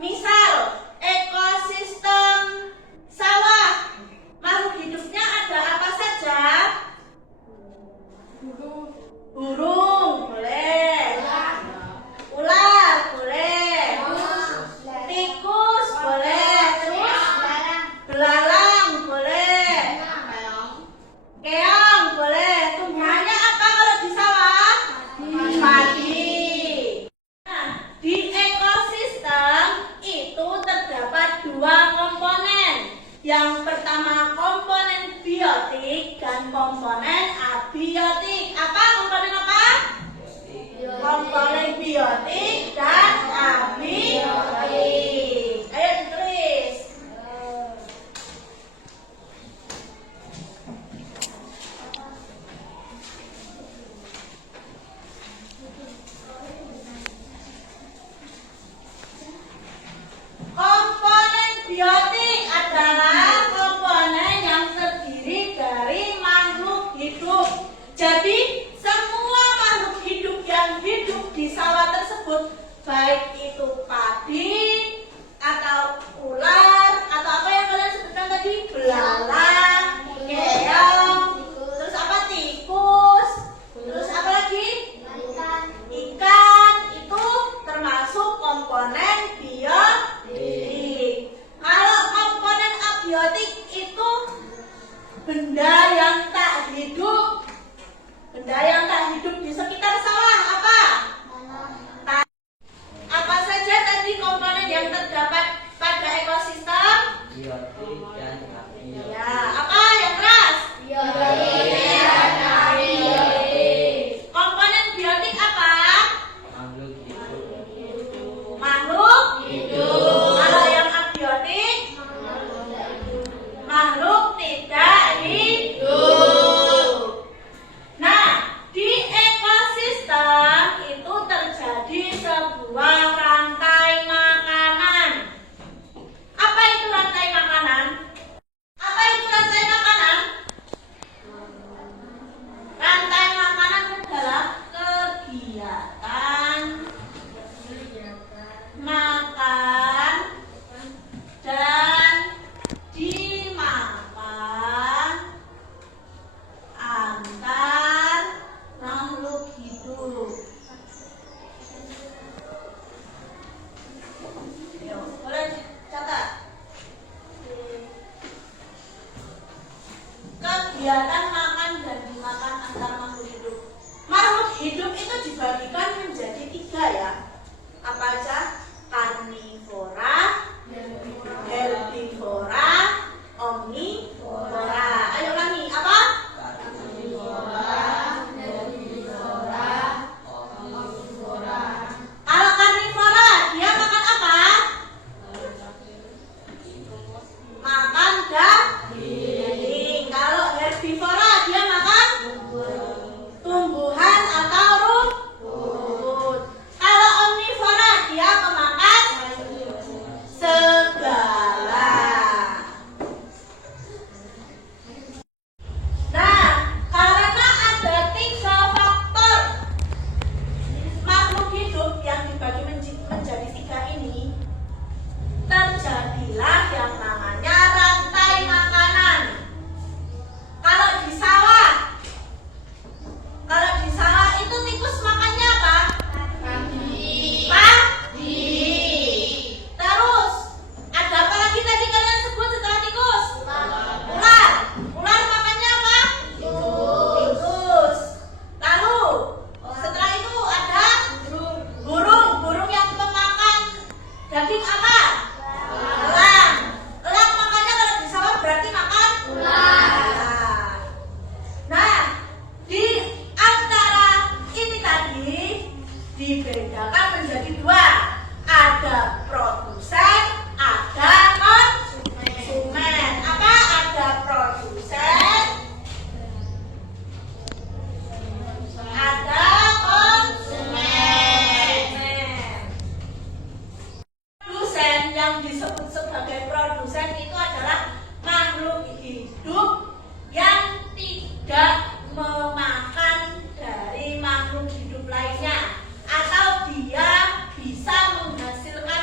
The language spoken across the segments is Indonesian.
Misal ekosistem sawah, makhluk hidupnya ada apa saja? Burung boleh, ular boleh, tikus boleh, terus belalang boleh, keong boleh. Tumbuhannya apa kalau di sawah? Padi. Nah, di ekosistem itu terdapat dua komponen. Yang pertama komponen biotik dan komponen abiotik. Apa komponen apa? Komponen biotik dan abiotik. Ayo ditulis. Komponen biotik adalah komponen yang terdiri dari makhluk hidup. Jadi semua makhluk hidup yang hidup di sawah tersebut, baik itu padi atau ular atau apa yang kalian sebutkan tadi, belalang, keong, terus apa, tikus, terus apa lagi, ikan, itu termasuk komponen biotik. Kalau komponen abiotik itu benda yang tak hidup. Benda yang tak hidup di sekitar sawah apa? Apa saja tadi komponen yang terdapat pada ekosistem? Biotik dan abiotik. Ya, apa yang keras? Biotik dan abiotik. Komponen biotik apa? Makhluk hidup. Makhluk hidup. Kalau yang abiotik? Makhluk tidak hidup. Nah, di ekosistem itu terjadi sebuah rantai makanan. Apa itu rantai makanan? Apa itu rantai makanan? Rantai makanan adalah kegiatan makan dan dimakan antar makhluk hidup. Yuk, boleh catat. Kegiatan makan dan dimakan antar makhluk hidup. Makhluk hidup itu dibagikan menjadi 3 ya. Apa aja? Karnivora, herbivora, omnivora. Ayo ulangi, apa? Kalau karnivora, dia makan apa? Makan daging. Kalau herbivora, dia makan tumbuhan atau rumput. Kalau omnivora, dia pemakan segala. Nah, karena ada 3 faktor makhluk hidup yang dibagi menjadi 3 ini, terjadilah yang namanya rantai makanan. Kalau di sawah itu tikus makannya apa? Padi. Terus ada apa lagi tadi kalian sebut setelah tikus? Ular. Ular makannya apa? Tikus. Lalu setelah itu ada burung. Burung yang pemakan daging apa? Elang. Elang makannya kalau di sawah berarti makan ular. Nah, di antara ini tadi dibedakan menjadi 2. Ada produsen, ada konsumen. Apa? Ada produsen, ada konsumen. Produsen yang disebut sebagai produsen itu adalah makhluk hidup yang tidak memakan dari makhluk hidup lainnya, atau dia bisa menghasilkan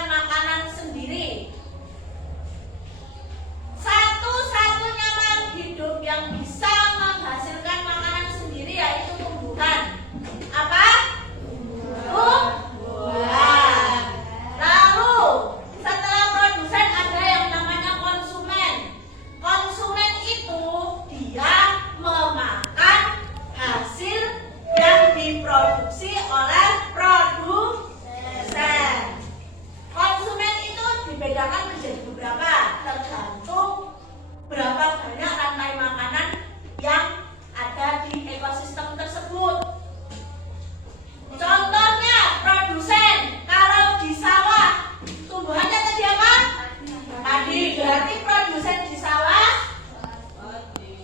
diproduksi oleh produsen. Konsumen itu dibedakan menjadi beberapa, tergantung berapa banyak rantai makanan yang ada di ekosistem tersebut. Contohnya produsen, kalau di sawah tumbuhannya tadi apa? Padi. Berarti produsen di sawah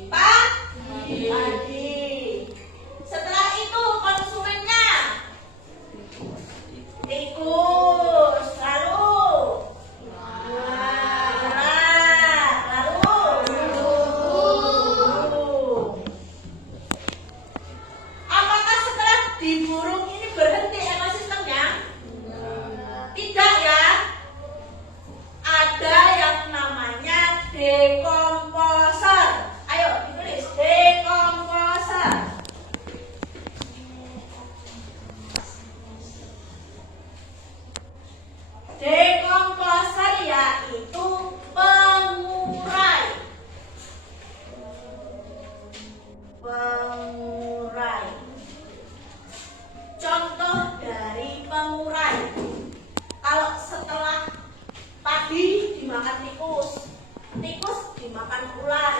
padi. Setelah itu konsumennya tikus, lalu burung. Apakah setelah di burung ini berhenti ekosistemnya? Tidak ya. Ada yang namanya dekomposer. Ayo ditulis dekomposer. Dekomposer yaitu pengurai. Pengurai. Contoh dari pengurai. Kalau setelah padi dimakan tikus, tikus dimakan ular,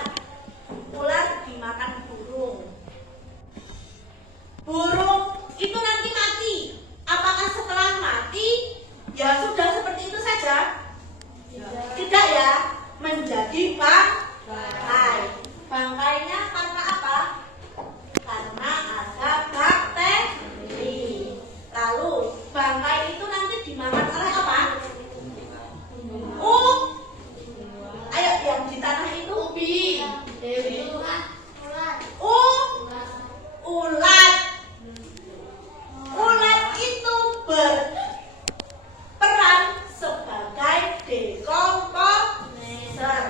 ular dimakan burung. Burung itu nanti mati. Apakah setelah mati ya sudah seperti itu saja? Tidak ya, menjadi bangkai. Bangkainya karena apa? Karena ada bakteri. Lalu bangkai itu nanti dimakan oleh apa? Ayo yang di tanah itu ubi. Ulat. Ulat itu berperan sebagai dekomposer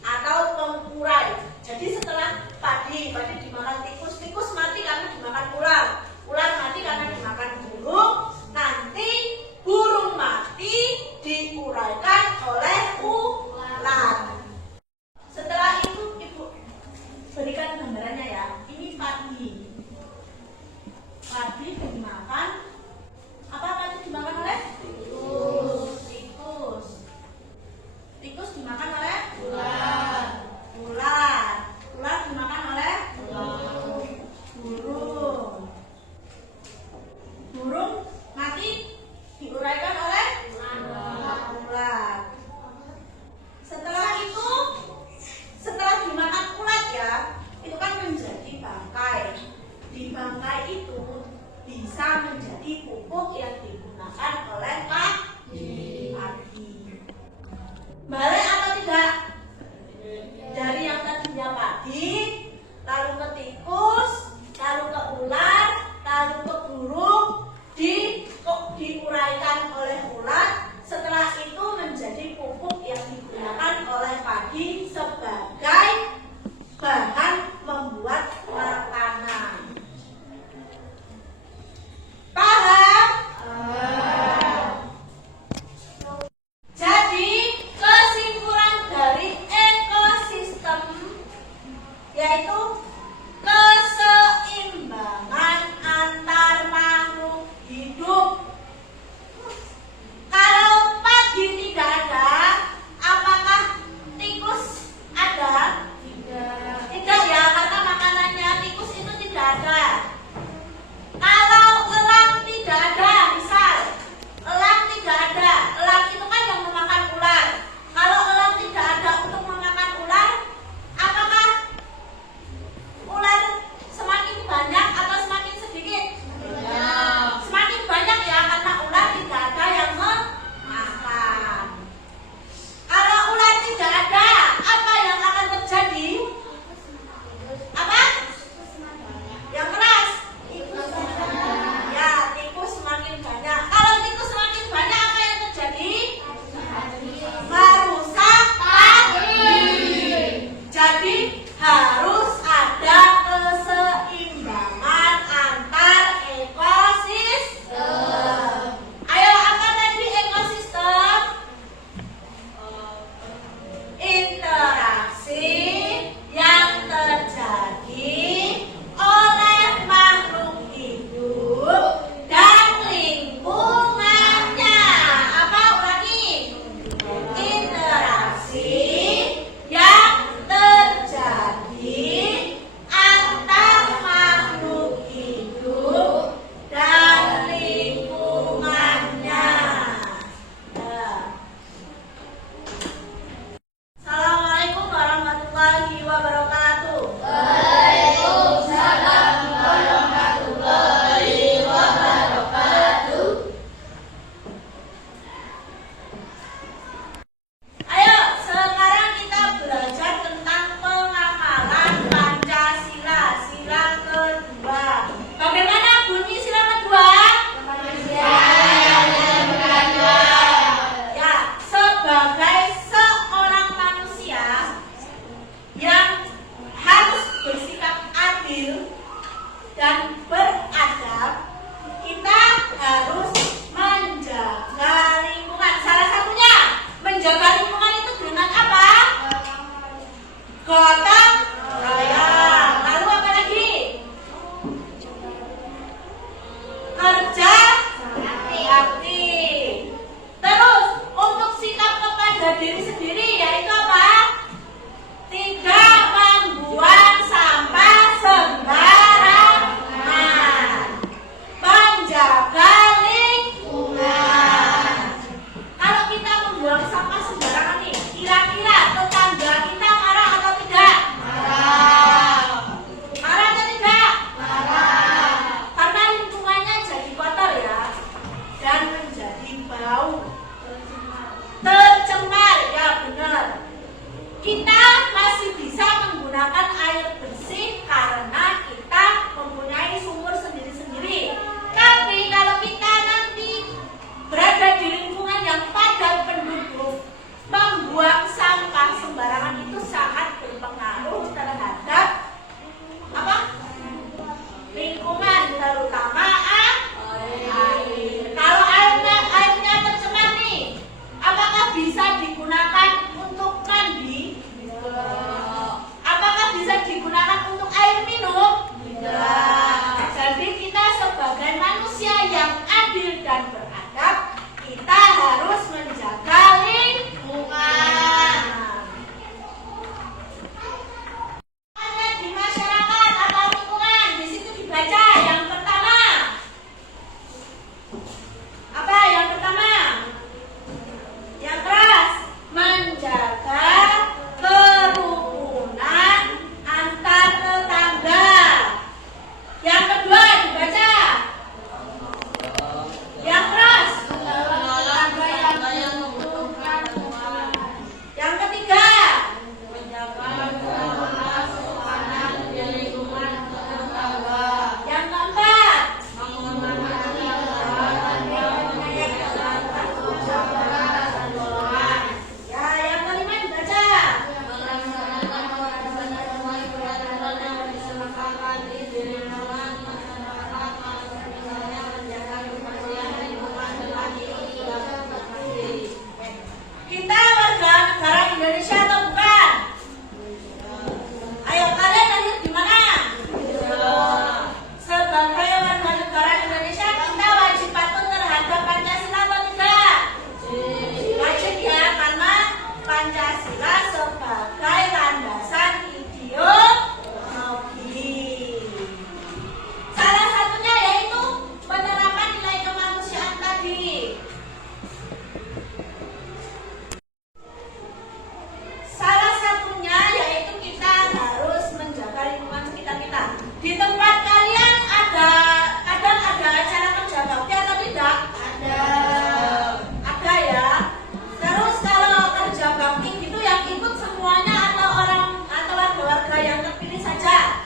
atau pengurai. Jadi setelah padi dimakan tikus, tikus mati karena dimakan ular, ular mati karena dimakan burung, nanti burung mati diuraikan oleh ulat. Setelah itu Ibu berikan gambarannya ya. Ini padi. Padi dimakan. Apa padi dimakan oleh? Tikus. Tikus dimakan oleh? Ular. Ular dimakan oleh? Burung. Burung mati diuraikan oleh? Ular. Setelah itu, setelah dimakan ulat ya, itu kan menjadi bangkai. Di bangkai itu bisa menjadi pupuk yang digunakan oleh padi. Balik apa tidak? Dari yang tadinya padi, lalu ke tikus, lalu ke ular, lalu ke burung, diuraikan oleh ulat. Setelah itu menjadi pupuk yang digunakan oleh padi sebagai bahan membuat makanan. Paham? dan beradab, kita harus menjaga lingkungan. Salah satunya menjaga lingkungan itu dengan apa? Gotong royong. Lalu apa lagi? Kerja bakti. Terus untuk sikap kepada diri sendiri yaitu apa? Tidak membuang sampah sembarangan, menjaga lingkungan. Kalau kita membuang sampah sembarangan nih, kira-kira tetangga kita marah atau tidak? Marah. Marah atau tidak? Marah. Karena lingkungannya jadi kotor ya, dan menjadi bau, tercemar. Ya benar. Kita masih bisa menggunakan air bersih karena kita mempunyai sumur sendiri-sendiri. Tapi kalau kita nanti berada di lingkungan yang padat penduduk, membuang sampah sembarangan itu sangat berpengaruh terhadap apa? Lingkungan, terutama air. Kalau airnya tercemar nih, apakah bisa digunakan untuk mandi? Apakah bisa digunakan untuk air minum? Tidak. Jadi kita sebagai manusia yang adil dan beradab, kita harus menjaga lingkungan. Ada di masyarakat atau lingkungan, di situ dibaca yang pertama. Apa yang pertama? Yang keras, menjaga kerukunan antar tetangga. Yang kedua dibaca. Yang keras. Yang ketiga. Yang keempat. Ya, yang kelima dibaca. Kita warga negara Indonesia atau bukan? Ayo kalian lahir di mana? Sebagai warga negara Indonesia kita wajib patuh terhadap Pancasila atau tidak? Wajib ya, karena Pancasila sebagai landasan ideologi. Salah satunya yaitu penerapan nilai kemanusiaan tadi. Salah satunya yaitu kita harus menjaga lingkungan sekitar kita. Di tempat kalian kadang ada acara kerja bakti atau tidak? Ada. Ada ya. Terus kalau kerja bakti gitu yang ikut semuanya atau warga-warga yang terpilih saja?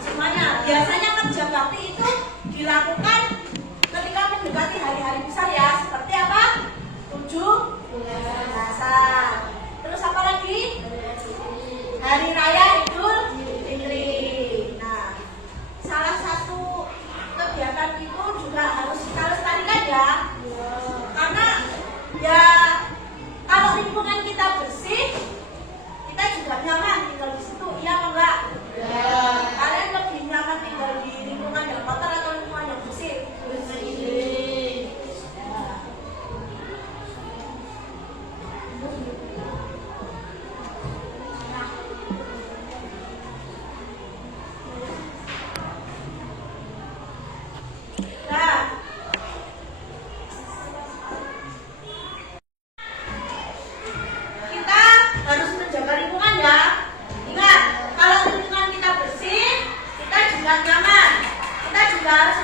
Semuanya. Biasanya kerja bakti itu dilakukan ketika mendekati hari-hari besar ya, seperti apa? 17-an. Terus apa lagi? Hari Raya Idul Fitri. Nah, salah satu kegiatan itu juga harus kita lestarikan ya. Karena ya kalau lingkungan kita bersih, kita juga nyaman tinggal di situ. Iya apa enggak? Ya. Kalian lebih nyaman tinggal di lingkungan yang kotor atau lingkungan yang bersih? Bersih. Nah, kita harus menjaga lingkungan ya. Ingat, kalau lingkungan kita bersih, kita juga nyaman. Kita juga harus